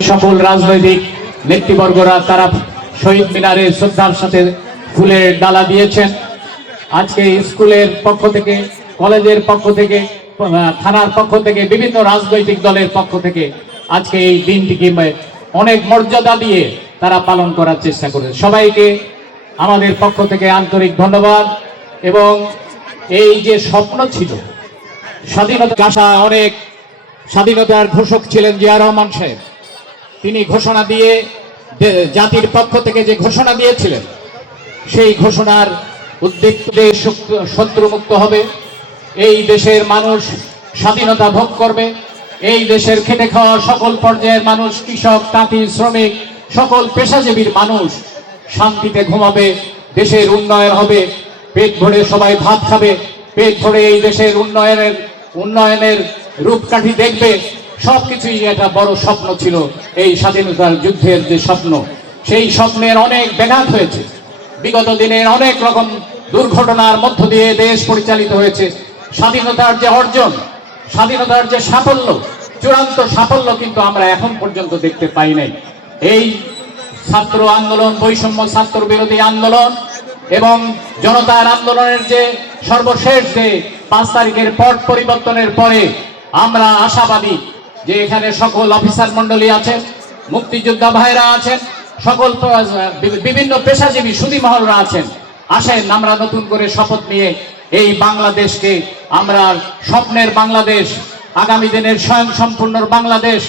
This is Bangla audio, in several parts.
সকল রাজনৈতিক নেতৃবর্গরা তারা শহীদ মিনারে শ্রদ্ধার সাথে ফুলের ডালা দিয়েছেন। আজকে স্কুলের পক্ষ থেকে, কলেজের পক্ষ থেকে, থানার পক্ষ থেকে, বিভিন্ন রাজনৈতিক দলের পক্ষ থেকে আজকে এই দিনটিকে অনেক মর্যাদা দিয়ে তারা পালন করার চেষ্টা করে। সবাইকে আমাদের পক্ষ থেকে আন্তরিক ধন্যবাদ। এবং এই যে স্বপ্ন ছিল স্বাধীনতা, আশা অনেক স্বাধীনতার ঘোষক ছিলেন জিয়া রহমান সাহেব। তিনি ঘোষণা দিয়ে জাতির পক্ষ থেকে যে ঘোষণা দিয়েছিলেন, সেই ঘোষণার উদ্দীপ্ত শত্রুমুক্ত হবে, এই দেশের মানুষ স্বাধীনতা ভোগ করবে, এই দেশের খেটে খাওয়া সকল পর্যায়ের মানুষ, কৃষক, তাঁতি, শ্রমিক, সকল পেশাজীবীর মানুষ শান্তিতে ঘুমাবে, দেশের উন্নয়ন হবে, পেট ভরে সবাই ভাত খাবে, পেট ভরে এই দেশের উন্নয়নের রূপকাঠি দেখবে। সবকিছুই একটা বড় স্বপ্ন ছিল, এই স্বাধীনতার যুদ্ধের যে স্বপ্ন, সেই স্বপ্নের অনেক ব্যাঘাত হয়েছে। বিগত দিনের অনেক রকম দুর্ঘটনার মধ্য দিয়ে দেশ পরিচালিত হয়েছে। স্বাধীনতার যে অর্জন, স্বাধীনতার যে সাফল্য, চূড়ান্ত সাফল্য কিন্তু আমরা এখন পর্যন্ত দেখতে পাই নাই। এই ছাত্র আন্দোলন, বৈষম্য ছাত্র বিরোধী আন্দোলন এবং জনতার আন্দোলনের যে সর্বশেষ যে 5 তারিখের পট পরিবর্তনের পরে আমরা আশাবাদী যে এখানে সকল অফিসার মন্ডলী আছেন, মুক্তিযোদ্ধা ভাইরা আছেন, সকল বিভিন্ন পেশাজীবী সুধী মহলরা আছেন। আসেন আমরা নতুন করে শপথ নিয়ে এই বাংলাদেশকে, আমরা স্বপ্নের বাংলাদেশ, আগামী দিনের স্বয়ং সম্পূর্ণ বাংলাদেশ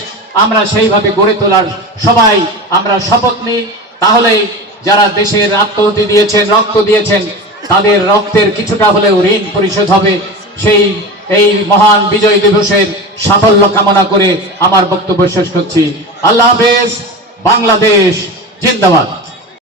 আমরা সেইভাবে গড়ে তোলার সবাই আমরা শপথ নিই। তাহলেই যারা দেশের আত্মাহুতি দিয়েছেন, রক্ত দিয়েছেন, তাদের রক্তের কিছুটা হলেও ঋণ পরিশোধ হবে। এই মহান বিজয় দিবসের সাফল্য কামনা করে আমার বক্তব্য শেষ করছি। আল্লাহ হাফেজ। বাংলাদেশ জিন্দাবাদ।